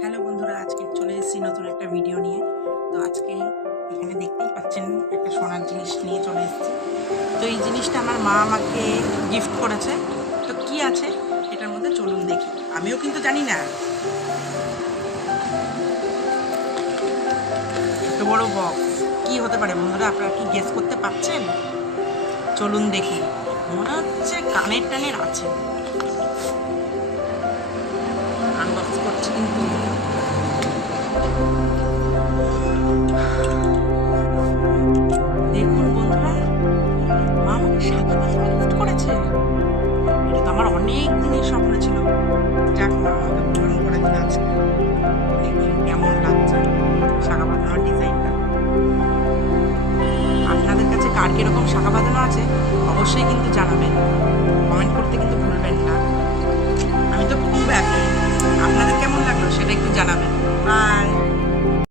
Hello বন্ধুরা, আজকে চলে এসেছি নতুন একটা ভিডিও নিয়ে। তো আজকে এখানে দেখতেই পাচ্ছেন একটা সোনার জিনিস নিয়ে চলে এসেছি। তো এই জিনিসটা আমার মা আমাকে গিফট করেছে। তো কি আছে এটার মধ্যে চলুন দেখি। আমিও কিন্তু জানি না। এত বড় বক্স কি হতে পারে বন্ধুরা, আপনারা কি গেস করতে পারছেন? চলুন দেখি। মনে হচ্ছে কানের টানের আছে। আনবক্স করছি কিন্তু। দেখুন বন্ধুরা, মা আমাকে শাখা পাথর গিফট করেছে। এটা তো আমার অনেক দিনের স্বপ্ন ছিল। যাক, মা আমাকে পূরণ করে দিন আজকে। দেখুন কেমন লাগছে শাখা বাঁধানোর ডিজাইনটা। আপনাদের কাছে কার কিরকম শাখা বাঁধানো আছে অবশ্যই কিন্তু জানাবেন, কমেন্ট করতে কিন্তু ভুলবেন না। আমি তো খুব হ্যাপি। আপনাদের কেমন লাগলো সেটা একটু জানাবেন। বাই।